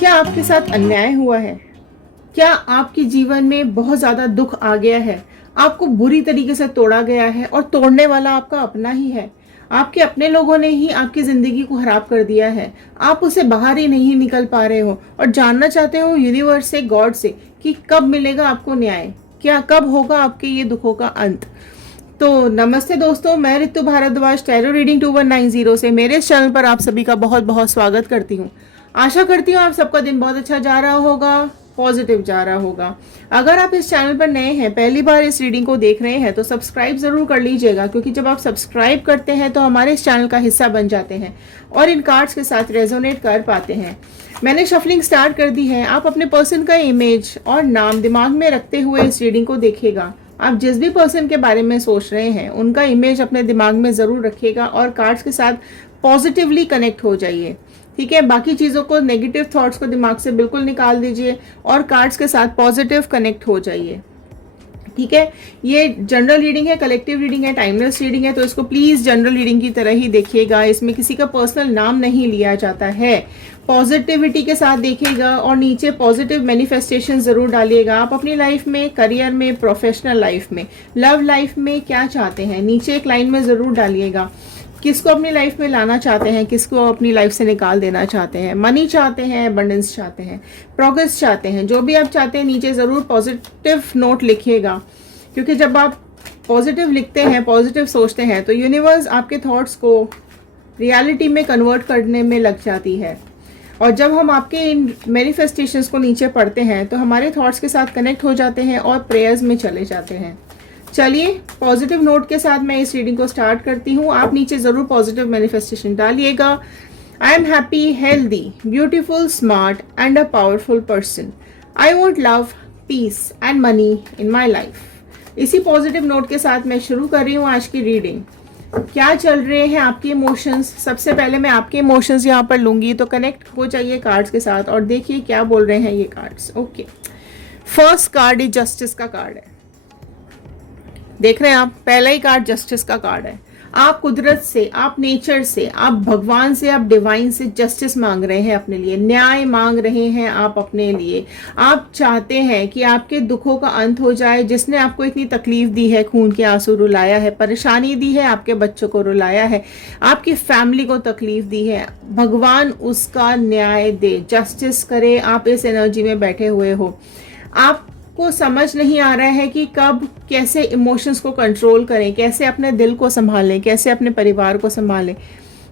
क्या आपके साथ अन्याय हुआ है? क्या आपके जीवन में बहुत ज़्यादा दुख आ गया है? आपको बुरी तरीके से तोड़ा गया है और तोड़ने वाला आपका अपना ही है। आपके अपने लोगों ने ही आपकी ज़िंदगी को खराब कर दिया है। आप उससे बाहर ही नहीं निकल पा रहे हो और जानना चाहते हो यूनिवर्स से, गॉड से, कि कब मिलेगा आपको न्याय, क्या कब होगा आपके ये दुखों का अंत। तो नमस्ते दोस्तों, मैं ऋतु भारद्वाज टैरो रीडिंग 2190 से मेरे इस चैनल पर आप सभी का बहुत बहुत स्वागत करती हूँ। आशा करती हूँ आप सबका दिन बहुत अच्छा जा रहा होगा, पॉजिटिव जा रहा होगा। अगर आप इस चैनल पर नए हैं, पहली बार इस रीडिंग को देख रहे हैं, तो सब्सक्राइब जरूर कर लीजिएगा, क्योंकि जब आप सब्सक्राइब करते हैं तो हमारे इस चैनल का हिस्सा बन जाते हैं और इन कार्ड्स के साथ रेजोनेट कर पाते हैं। मैंने शफलिंग स्टार्ट कर दी है। आप अपने पर्सन का इमेज और नाम दिमाग में रखते हुए इस रीडिंग को देखिएगा। आप जिस भी पर्सन के बारे में सोच रहे हैं उनका इमेज अपने दिमाग में ज़रूर रखिएगा और कार्ड्स के साथ पॉजिटिवली कनेक्ट हो जाइए। ठीक है, बाकी चीज़ों को, नेगेटिव थॉट्स को दिमाग से बिल्कुल निकाल दीजिए और कार्ड्स के साथ पॉजिटिव कनेक्ट हो जाइए। ठीक है, ये जनरल रीडिंग है, कलेक्टिव रीडिंग है, टाइमलेस रीडिंग है, तो इसको प्लीज़ जनरल रीडिंग की तरह ही देखिएगा। इसमें किसी का पर्सनल नाम नहीं लिया जाता है। पॉजिटिविटी के साथ देखिएगा और नीचे पॉजिटिव मैनिफेस्टेशन ज़रूर डालिएगा। आप अपनी लाइफ में, करियर में, प्रोफेशनल लाइफ में, लव लाइफ में क्या चाहते हैं, नीचे एक लाइन में ज़रूर डालिएगा। किसको अपनी लाइफ में लाना चाहते हैं, किसको अपनी लाइफ से निकाल देना चाहते हैं, मनी चाहते हैं, अबंडेंस चाहते हैं, प्रोग्रेस चाहते हैं, जो भी आप चाहते हैं नीचे ज़रूर पॉजिटिव नोट लिखिएगा। क्योंकि जब आप पॉजिटिव लिखते हैं, पॉजिटिव सोचते हैं, तो यूनिवर्स आपके थॉट्स को रियलिटी में कन्वर्ट करने में लग जाती है। और जब हम आपके इन मैनिफेस्टेशंस को नीचे पढ़ते हैं तो हमारे थॉट्स के साथ कनेक्ट हो जाते हैं और प्रेयर्स में चले जाते हैं। चलिए, पॉजिटिव नोट के साथ मैं इस रीडिंग को स्टार्ट करती हूँ। आप नीचे ज़रूर पॉजिटिव मैनिफेस्टेशन डालिएगा। I am happy, healthy, beautiful, smart and a powerful person. I want love, peace and money in my life. इसी पॉजिटिव नोट के साथ मैं शुरू कर रही हूँ आज की रीडिंग। क्या चल रहे हैं आपके इमोशंस? सबसे पहले मैं आपके इमोशंस यहाँ पर लूंगी, तो कनेक्ट हो जाइए कार्ड्स के साथ और देखिए क्या बोल रहे हैं ये cards. Okay, first card is justice का कार्ड है। देख रहे हैं आप, पहला ही कार्ड जस्टिस का कार्ड है। आप कुदरत से, आप नेचर से, आप भगवान से, आप डिवाइन से जस्टिस मांग रहे हैं अपने लिए, न्याय मांग रहे हैं आप अपने लिए। आप चाहते हैं कि आपके दुखों का अंत हो जाए। जिसने आपको इतनी तकलीफ दी है, खून के आंसू रुलाया है, परेशानी दी है, आपके बच्चों को रुलाया है, आपकी फैमिली को तकलीफ दी है, भगवान उसका न्याय दे, जस्टिस करे। आप इस एनर्जी में बैठे हुए हो। आप को समझ नहीं आ रहा है कि कब कैसे इमोशंस को कंट्रोल करें, कैसे अपने दिल को संभालें, कैसे अपने परिवार को संभालें,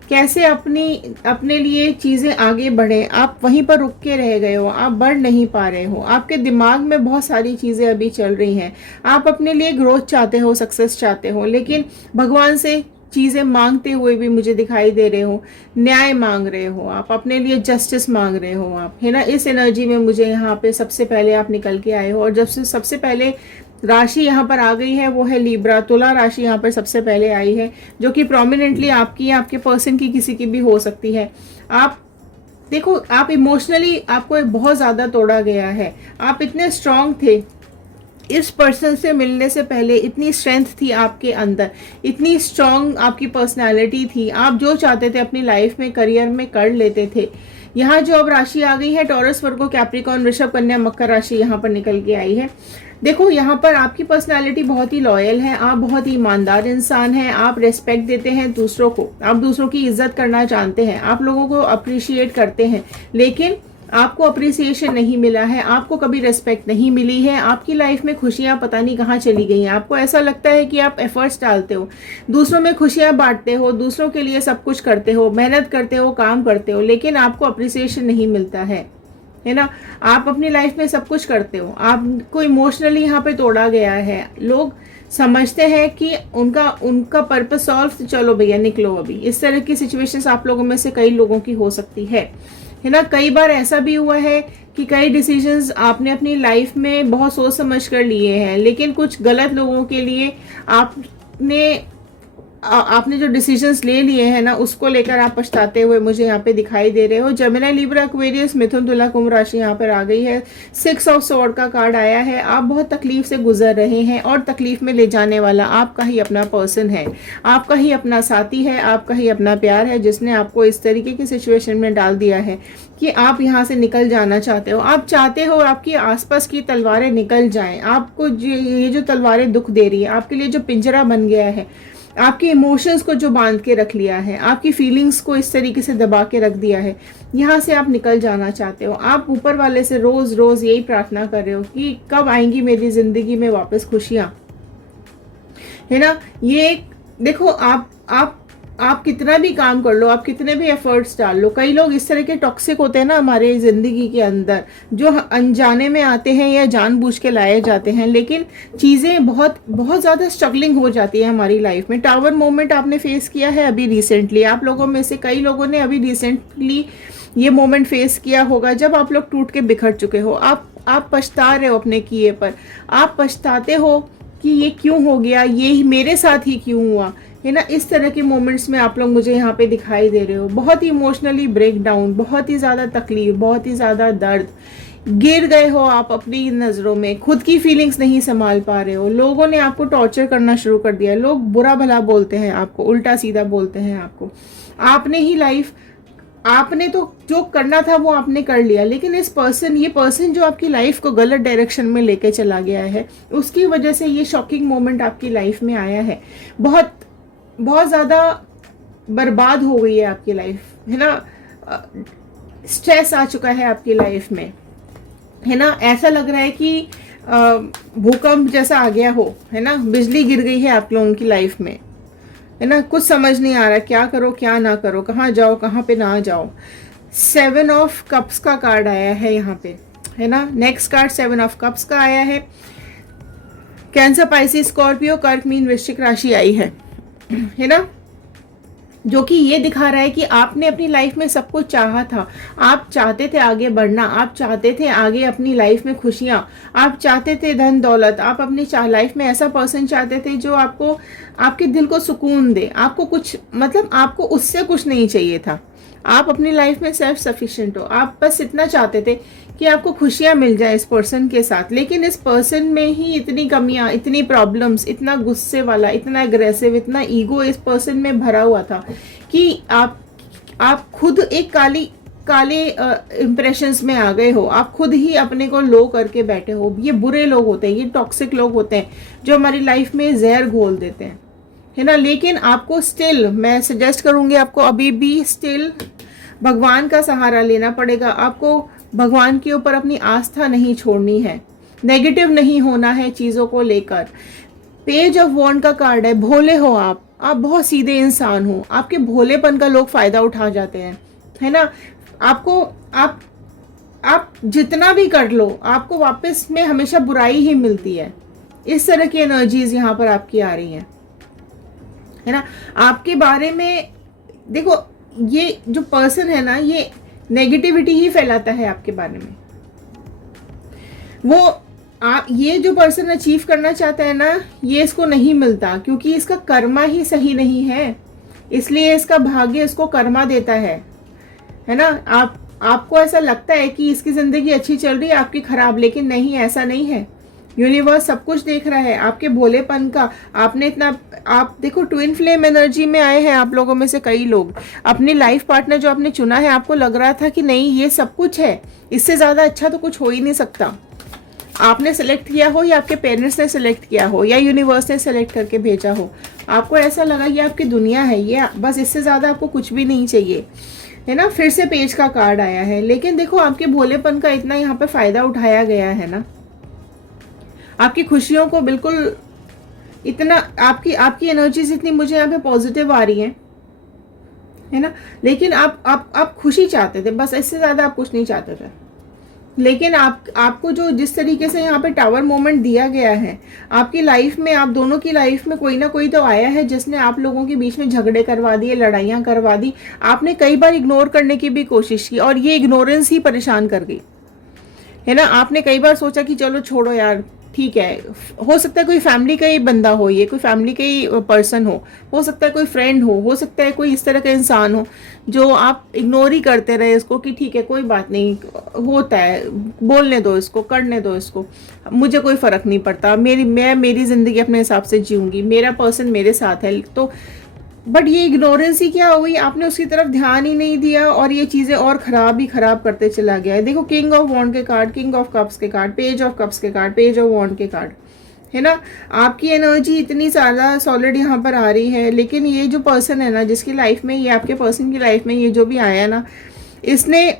कैसे अपने लिए चीज़ें आगे बढ़ें। आप वहीं पर रुक के रह गए हो, आप बढ़ नहीं पा रहे हो। आपके दिमाग में बहुत सारी चीज़ें अभी चल रही हैं। आप अपने लिए ग्रोथ चाहते हो, सक्सेस चाहते हो, लेकिन भगवान से चीज़ें मांगते हुए भी मुझे दिखाई दे रहे हो, न्याय मांग रहे हो, आप अपने लिए जस्टिस मांग रहे हो आप, है ना। इस एनर्जी में मुझे यहाँ पे सबसे पहले आप निकल के आए हो। और जब से सबसे पहले राशि यहाँ पर आ गई है वो है लिब्रा, तुला राशि यहाँ पर सबसे पहले आई है, जो कि प्रोमिनेंटली आपकी, आपके पर्सन की, किसी की भी हो सकती है। आप देखो, आप इमोशनली, आपको बहुत ज़्यादा तोड़ा गया है। आप इतने स्ट्रांग थे, इस पर्सन से मिलने से पहले इतनी स्ट्रेंथ थी आपके अंदर, इतनी स्ट्रांग आपकी पर्सनालिटी थी। आप जो चाहते थे अपनी लाइफ में, करियर में, कर लेते थे। यहाँ जो अब राशि आ गई है, टॉरस, वर्गो, कैप्रिकॉर्न, वृषभ, कन्या, मकर राशि यहाँ पर निकल के आई है। देखो, यहाँ पर आपकी पर्सनालिटी बहुत ही लॉयल है, आप बहुत ही ईमानदार इंसान हैं, आप रेस्पेक्ट देते हैं दूसरों को, आप दूसरों की इज्जत करना जानते हैं, आप लोगों को अप्रिशिएट करते हैं, लेकिन आपको अप्रिसिएशन नहीं मिला है, आपको कभी रिस्पेक्ट नहीं मिली है। आपकी लाइफ में खुशियाँ पता नहीं कहाँ चली गई हैं। आपको ऐसा लगता है कि आप एफर्ट्स डालते हो, दूसरों में खुशियाँ बांटते हो, दूसरों के लिए सब कुछ करते हो, मेहनत करते हो, काम करते हो, लेकिन आपको अप्रिसिएशन नहीं मिलता है ना। आप अपनी लाइफ में सब कुछ करते हो, आपको इमोशनली यहाँ पे तोड़ा गया है। लोग समझते हैं कि उनका पर्पस सॉल्व, चलो भैया निकलो अभी। इस तरह की सिचुएशंस आप लोगों में से कई लोगों की हो सकती है ना। कई बार ऐसा भी हुआ है कि कई डिसीजंस आपने अपनी लाइफ में बहुत सोच समझ कर लिए हैं, लेकिन कुछ गलत लोगों के लिए आपने आपने जो डिसीजंस ले लिए हैं ना, उसको लेकर आप पछताते हुए मुझे यहाँ पे दिखाई दे रहे हो। जेमिनी, लिब्रा, एक्वेरियस, मिथुन, तुला, कुंभ राशि यहाँ पर आ गई है। 6 ऑफ स्वॉर्ड का कार्ड आया है। आप बहुत तकलीफ से गुजर रहे हैं और तकलीफ में ले जाने वाला आपका ही अपना पर्सन है, आपका ही अपना साथी है, आपका ही अपना प्यार है, जिसने आपको इस तरीके की सिचुएशन में डाल दिया है कि आप यहाँ से निकल जाना चाहते हो। आप चाहते हो आपकी आसपास की तलवारें निकल जाएं। आपको ये जो तलवारें दुख दे रही है, आपके लिए जो पिंजरा बन गया है, आपके इमोशंस को जो बांध के रख लिया है, आपकी फीलिंग्स को इस तरीके से दबा के रख दिया है, यहाँ से आप निकल जाना चाहते हो। आप ऊपर वाले से रोज रोज यही प्रार्थना कर रहे हो कि कब आएंगी मेरी जिंदगी में वापस खुशियां, है ना। ये देखो, आप कितना भी काम कर लो, आप कितने भी एफर्ट्स डाल लो, कई लोग इस तरह के टॉक्सिक होते हैं ना हमारे जिंदगी के अंदर, जो अनजाने में आते हैं या जानबूझ के लाए जाते हैं, लेकिन चीज़ें बहुत बहुत ज़्यादा स्ट्रगलिंग हो जाती है हमारी लाइफ में। टावर मोमेंट आपने फेस किया है अभी रिसेंटली, आप लोगों में से कई लोगों ने अभी रिसेंटली ये मोमेंट फेस किया होगा, जब आप लोग टूट के बिखर चुके हो। आप पछता रहे हो अपने किए पर, आप पछताते हो कि ये क्यों हो गया, ये मेरे साथ ही क्यों हुआ, है ना। इस तरह के मोमेंट्स में आप लोग मुझे यहाँ पे दिखाई दे रहे हो। बहुत ही इमोशनली ब्रेक डाउन, बहुत ही ज़्यादा तकलीफ, बहुत ही ज़्यादा दर्द, गिर गए हो आप अपनी नज़रों में, खुद की फीलिंग्स नहीं संभाल पा रहे हो। लोगों ने आपको टॉर्चर करना शुरू कर दिया, लोग बुरा भला बोलते हैं आपको, उल्टा सीधा बोलते हैं आपको। आपने तो जो करना था वो आपने कर लिया, लेकिन ये पर्सन जो आपकी लाइफ को गलत डायरेक्शन में लेके चला गया है, उसकी वजह से ये शॉकिंग मोमेंट आपकी लाइफ में आया है। बहुत बहुत ज़्यादा बर्बाद हो गई है आपकी लाइफ, है ना। स्ट्रेस आ चुका है आपकी लाइफ में, है ना। ऐसा लग रहा है कि भूकंप जैसा आ गया हो, है ना। बिजली गिर गई है आप लोगों की लाइफ में, है ना। कुछ समझ नहीं आ रहा क्या करो क्या ना करो, कहाँ जाओ कहाँ पे ना जाओ। 7 ऑफ कप्स का कार्ड आया है यहाँ पे, है ना। नेक्स्ट कार्ड 7 ऑफ कप्स का आया है। कैंसर, पाइसिस, स्कॉर्पियो, कर्क, मीन, वृश्चिक राशि आई है ना, जो कि ये दिखा रहा है कि आपने अपनी लाइफ में सब कुछ चाहा था। आप चाहते थे आगे बढ़ना, आप चाहते थे आगे अपनी लाइफ में खुशियाँ, आप चाहते थे धन दौलत, आप अपनी लाइफ में ऐसा पर्सन चाहते थे जो आपको, आपके दिल को सुकून दे। आपको कुछ, मतलब आपको उससे कुछ नहीं चाहिए था। आप अपनी लाइफ में सेल्फ सफिशिएंट हो, आप बस इतना चाहते थे कि आपको खुशियाँ मिल जाए इस पर्सन के साथ। लेकिन इस पर्सन में ही इतनी कमियां, इतनी प्रॉब्लम्स, इतना गुस्से वाला, इतना अग्रेसिव, इतना ईगो इस पर्सन में भरा हुआ था कि आप खुद एक काले इम्प्रेशंस में आ गए हो। आप खुद ही अपने को लो करके बैठे हो। ये बुरे लोग होते हैं, ये टॉक्सिक लोग होते हैं जो हमारी लाइफ में जहर घोल देते हैं, है ना। लेकिन आपको स्टिल, मैं सजेस्ट करूंगी आपको अभी भी स्टिल भगवान का सहारा लेना पड़ेगा। आपको भगवान के ऊपर अपनी आस्था नहीं छोड़नी है, नेगेटिव नहीं होना है चीज़ों को लेकर। पेज ऑफ वॉन्ड का कार्ड है। भोले हो आप बहुत सीधे इंसान हो, आपके भोलेपन का लोग फायदा उठा जाते हैं, है ना। आप जितना भी कर लो, आपको वापस में हमेशा बुराई ही मिलती है। इस तरह की एनर्जीज यहाँ पर आपकी आ रही हैं, है ना। आपके बारे में देखो, ये जो पर्सन है ना, ये नेगेटिविटी ही फैलाता है आपके बारे में। ये जो पर्सन अचीव करना चाहता है ना, ये इसको नहीं मिलता, क्योंकि इसका कर्मा ही सही नहीं है। इसलिए इसका भाग्य इसको कर्मा देता है ना। आपको ऐसा लगता है कि इसकी जिंदगी अच्छी चल रही है, आपकी खराब, लेकिन नहीं, ऐसा नहीं है। यूनिवर्स सब कुछ देख रहा है आपके भोलेपन का। आपने इतना, आप देखो, ट्विन फ्लेम एनर्जी में आए हैं आप लोगों में से कई लोग। अपनी लाइफ पार्टनर जो आपने चुना है, आपको लग रहा था कि नहीं ये सब कुछ है, इससे ज़्यादा अच्छा तो कुछ हो ही नहीं सकता। आपने सेलेक्ट किया हो या आपके पेरेंट्स ने सेलेक्ट किया हो या यूनिवर्स ने सेलेक्ट करके भेजा हो, आपको ऐसा लगा ये आपकी दुनिया है, ये बस, इससे ज़्यादा आपको कुछ भी नहीं चाहिए, है ना। फिर से पेज का कार्ड आया है। लेकिन देखो, आपके भोलेपन का इतना यहाँ पे फ़ायदा उठाया गया है ना, आपकी खुशियों को बिल्कुल इतना, आपकी एनर्जीज इतनी मुझे यहाँ पे पॉजिटिव आ रही हैं, है ना। लेकिन आप खुशी चाहते थे, बस, इससे ज़्यादा आप कुछ नहीं चाहते थे। लेकिन आपको जो जिस तरीके से यहाँ पे टावर मोमेंट दिया गया है, आपकी लाइफ में, आप दोनों की लाइफ में कोई ना कोई तो आया है जिसने आप लोगों के बीच में झगड़े करवा दिए, लड़ाइयाँ करवा दी। आपने कई बार इग्नोर करने की भी कोशिश की और ये इग्नोरेंस ही परेशान कर गई, है ना। आपने कई बार सोचा कि चलो छोड़ो यार, ठीक है, हो सकता है कोई फैमिली का ही बंदा हो, ये कोई फैमिली का ही पर्सन हो सकता है कोई फ्रेंड हो सकता है कोई इस तरह का इंसान हो जो आप इग्नोर ही करते रहे इसको कि ठीक है कोई बात नहीं, होता है, बोलने दो इसको, करने दो इसको, मुझे कोई फर्क नहीं पड़ता, मैं मेरी जिंदगी अपने हिसाब से जीऊंगी, मेरा पर्सन मेरे साथ है। तो बट ये इग्नोरेंस ही क्या हो गई, आपने उसकी तरफ ध्यान ही नहीं दिया और ये चीजें और खराब ही खराब करते चला गया है। देखो किंग ऑफ वॉन्ड के कार्ड, किंग ऑफ कप्स के कार्ड, पेज ऑफ कप्स के कार्ड, पेज ऑफ वॉन्ड के कार्ड, है ना। आपकी एनर्जी इतनी ज़्यादा सॉलिड यहाँ पर आ रही है, लेकिन ये जो पर्सन है ना जिसकी लाइफ में, ये आपके पर्सन की लाइफ में ये जो भी आया ना, इसने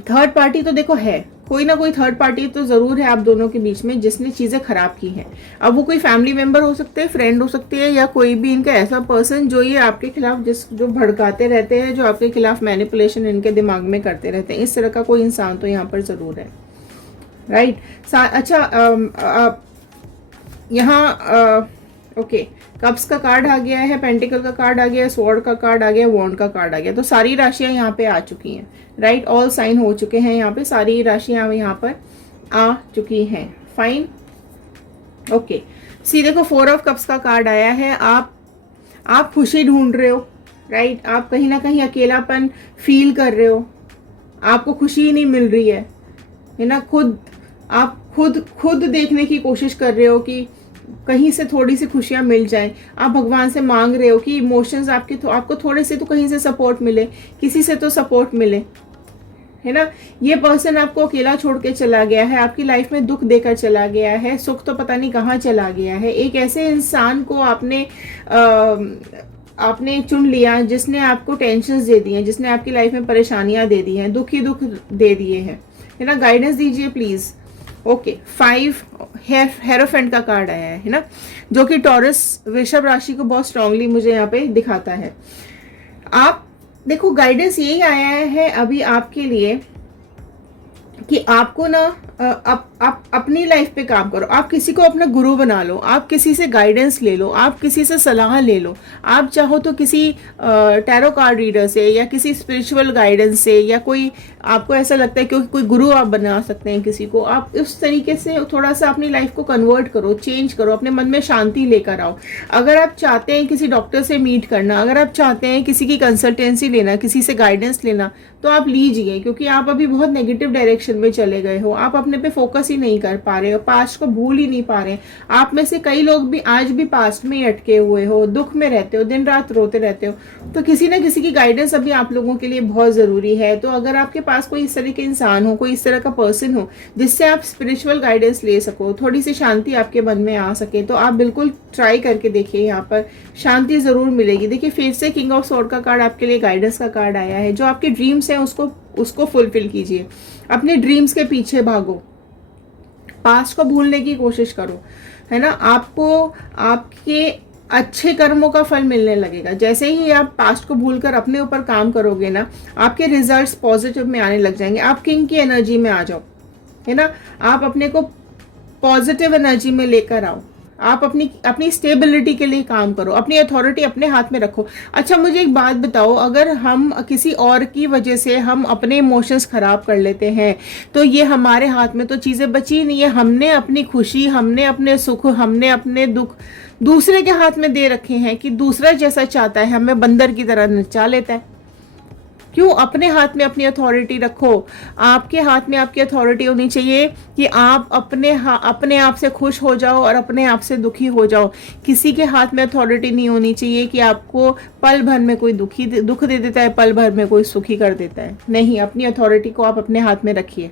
थर्ड पार्टी तो देखो है, कोई ना कोई थर्ड पार्टी तो जरूर है आप दोनों के बीच में जिसने चीजें खराब की हैं। अब वो कोई फैमिली मेंबर हो सकते हैं, फ्रेंड हो सकते हैं, या कोई भी इनका ऐसा पर्सन जो ये आपके खिलाफ जो भड़काते रहते हैं, जो आपके खिलाफ मैनिपुलेशन इनके दिमाग में करते रहते हैं, इस तरह का कोई इंसान तो यहाँ पर जरूर है, राइट। अच्छा, यहाँ ओके, कप्स का कार्ड आ गया है, पेंटिकल का कार्ड आ गया है, स्वॉर्ड का कार्ड आ गया, वॉन्ड का कार्ड आ गया। तो सारी राशियां यहाँ पे आ चुकी हैं, राइट, ऑल साइन हो चुके हैं यहाँ पे, सारी राशियां यहाँ पर आ चुकी हैं, फाइन, ओके। सी देखो, 4 ऑफ कप्स का कार्ड आया है, आप खुशी ढूंढ रहे हो, राइट, आप कहीं ना कहीं अकेलापन फील कर रहे हो, आपको खुशी ही नहीं मिल रही है ना, आप खुद देखने की कोशिश कर रहे हो कि कहीं से थोड़ी सी खुशियां मिल जाएं, आप भगवान से मांग रहे हो कि इमोशंस आपको थोड़े से तो कहीं से सपोर्ट मिले, किसी से तो सपोर्ट मिले, है ना। ये पर्सन आपको अकेला छोड़ के चला गया है, आपकी लाइफ में दुख देकर चला गया है, सुख तो पता नहीं कहाँ चला गया है। एक ऐसे इंसान को आपने चुन लिया जिसने आपको टेंशन दे दी हैं, जिसने आपकी लाइफ में परेशानियां दे दी हैं, दुख ही दुख दे दिए हैं, है ना। गाइडेंस दीजिए प्लीज। ओके, 5 हेरोफेंट का कार्ड आया है ना, जो कि टॉरस वृषभ राशि को बहुत स्ट्रांगली मुझे यहाँ पे दिखाता है। आप देखो, गाइडेंस यही आया है अभी आपके लिए कि आपको ना आप अपनी लाइफ पे काम करो, आप किसी को अपना गुरु बना लो, आप किसी से गाइडेंस ले लो, आप किसी से सलाह ले लो, आप चाहो तो किसी टैरो कार्ड रीडर से या किसी स्पिरिचुअल गाइडेंस से, या कोई आपको ऐसा लगता है क्योंकि कोई गुरु आप बना सकते हैं किसी को, आप उस तरीके से थोड़ा सा अपनी लाइफ को कन्वर्ट करो, चेंज करो, अपने मन में शांति लेकर आओ। अगर आप चाहते हैं किसी डॉक्टर से मीट करना, अगर आप चाहते हैं किसी की कंसल्टेंसी लेना, किसी से गाइडेंस लेना, तो आप लीजिए, क्योंकि आप अभी बहुत नेगेटिव डायरेक्शन में चले गए हो, आप अपने पे फोकस ही नहीं कर पा रहे हो, पास्ट को भूल ही नहीं पा रहे। आप में से कई लोग भी आज भी पास्ट में ही अटके हुए हो, दुख में रहते हो, दिन रात रोते रहते हो, तो किसी ना किसी की गाइडेंस अभी आप लोगों के लिए बहुत जरूरी है। तो अगर आपके पास कोई इस तरह के इंसान हो, कोई इस तरह का पर्सन हो जिससे आप स्पिरिचुअल गाइडेंस ले सको, थोड़ी सी शांति आपके मन में आ सके, तो आप बिल्कुल ट्राई करके देखिए, यहाँ पर शांति जरूर मिलेगी। देखिए, फिर से किंग ऑफ स्वॉर्ड का कार्ड आपके लिए गाइडेंस का कार्ड आया है। जो आपके ड्रीम्स हैं उसको फुलफिल कीजिए, अपने ड्रीम्स के पीछे भागो, पास्ट को भूलने की कोशिश करो, है ना। आपको आपके अच्छे कर्मों का फल मिलने लगेगा। जैसे ही आप पास्ट को भूलकर अपने ऊपर काम करोगे ना, आपके रिजल्ट्स पॉजिटिव में आने लग जाएंगे। आप किंग की एनर्जी में आ जाओ, है ना, आप अपने को पॉजिटिव एनर्जी में लेकर आओ, आप अपनी स्टेबिलिटी के लिए काम करो, अपनी अथॉरिटी अपने हाथ में रखो। अच्छा, मुझे एक बात बताओ, अगर हम किसी और की वजह से हम अपने इमोशंस खराब कर लेते हैं, तो ये हमारे हाथ में तो चीजें बची नहीं है। हमने अपनी खुशी, हमने अपने सुख, हमने अपने दुख दूसरे के हाथ में दे रखे हैं कि दूसरा जैसा चाहता है हमें बंदर की तरह नचा लेता है। क्यों अपने हाथ में अपनी अथॉरिटी रखो। आपके हाथ में आपकी अथॉरिटी होनी चाहिए कि आप अपने आप से खुश हो जाओ और अपने आप से दुखी हो जाओ। किसी के हाथ में अथॉरिटी नहीं होनी चाहिए कि आपको पल भर में कोई दुख दे देता है, पल भर में कोई सुखी कर देता है। नहीं, अपनी अथॉरिटी को आप अपने हाथ में रखिए,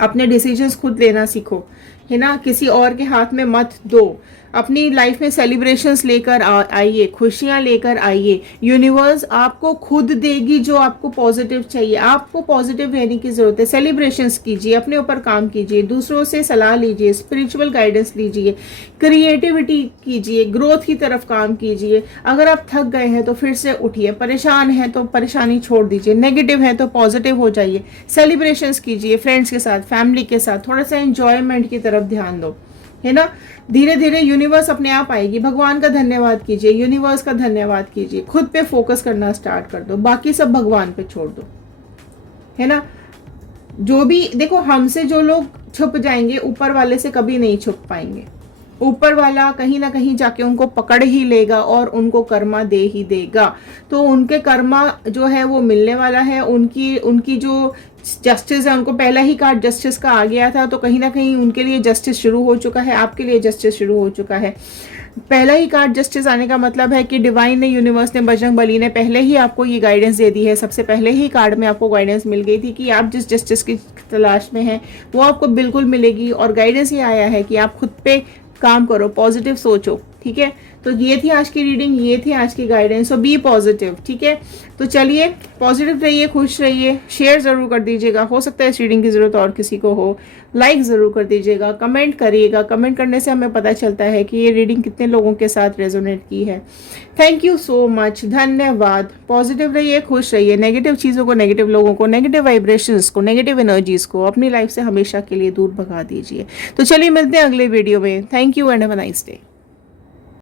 अपने डिसीजंस खुद लेना सीखो, है ना, किसी और के हाथ में मत दो। अपनी लाइफ में सेलिब्रेशंस लेकर आइए, खुशियां लेकर आइए। यूनिवर्स आपको खुद देगी जो आपको पॉजिटिव चाहिए। आपको पॉजिटिव रहने की जरूरत है। सेलिब्रेशंस कीजिए, अपने ऊपर काम कीजिए, दूसरों से सलाह लीजिए, स्पिरिचुअल गाइडेंस लीजिए, क्रिएटिविटी कीजिए, ग्रोथ की तरफ काम कीजिए। अगर आप थक गए हैं तो फिर से उठिए, परेशान हैं तो परेशानी छोड़ दीजिए, नेगेटिव है तो पॉजिटिव हो जाइए, सेलिब्रेशंस कीजिए, फ्रेंड्स के साथ, फैमिली के साथ, थोड़ा सा एंजॉयमेंट की तरफ ध्यान दो, है ना। धीरे धीरे यूनिवर्स अपने आप आएगी। भगवान का धन्यवाद कीजिए, यूनिवर्स का धन्यवाद कीजिए, खुद पे फोकस करना स्टार्ट कर दो, बाकी सब भगवान पे छोड़ दो, है ना। जो भी देखो, हमसे जो लोग छुप जाएंगे, ऊपर वाले से कभी नहीं छुप पाएंगे। ऊपर वाला कहीं ना कहीं जाके उनको पकड़ ही लेगा और उनको कर्मा दे ही देगा। तो उनके कर्मा जो है वो मिलने वाला है। उनकी उनकी जो जस्टिस है, उनको पहला ही कार्ड जस्टिस का आ गया था, तो कहीं ना कहीं उनके लिए जस्टिस शुरू हो चुका है, आपके लिए जस्टिस शुरू हो चुका है। पहला ही कार्ड जस्टिस आने का मतलब है कि डिवाइन ने, यूनिवर्स ने, बजरंग बली ने पहले ही आपको ये गाइडेंस दे दी है। सबसे पहले ही कार्ड में आपको गाइडेंस मिल गई थी कि आप जिस जस्टिस की तलाश में हैं वो आपको बिल्कुल मिलेगी। और गाइडेंस ये आया है कि आप खुद पे काम करो, पॉजिटिव सोचो, ठीक है। तो ये थी आज की रीडिंग, ये थी आज की गाइडेंस। सो बी पॉजिटिव, ठीक है। तो चलिए पॉजिटिव रहिए, खुश रहिए, शेयर ज़रूर कर दीजिएगा, हो सकता है इस रीडिंग की ज़रूरत और किसी को हो। लाइक ज़रूर कर दीजिएगा, कमेंट करिएगा, कमेंट करने से हमें पता चलता है कि ये रीडिंग कितने लोगों के साथ रेजोनेट की है। थैंक यू सो मच, धन्यवाद। पॉजिटिव रहिए, खुश रहिए, नेगेटिव चीज़ों को, नेगेटिव लोगों को, नेगेटिव वाइब्रेशंस को, नेगेटिव एनर्जीज को अपनी लाइफ से हमेशा के लिए दूर भगा दीजिए। तो चलिए मिलते हैं अगले वीडियो में। Thank you and have a nice day.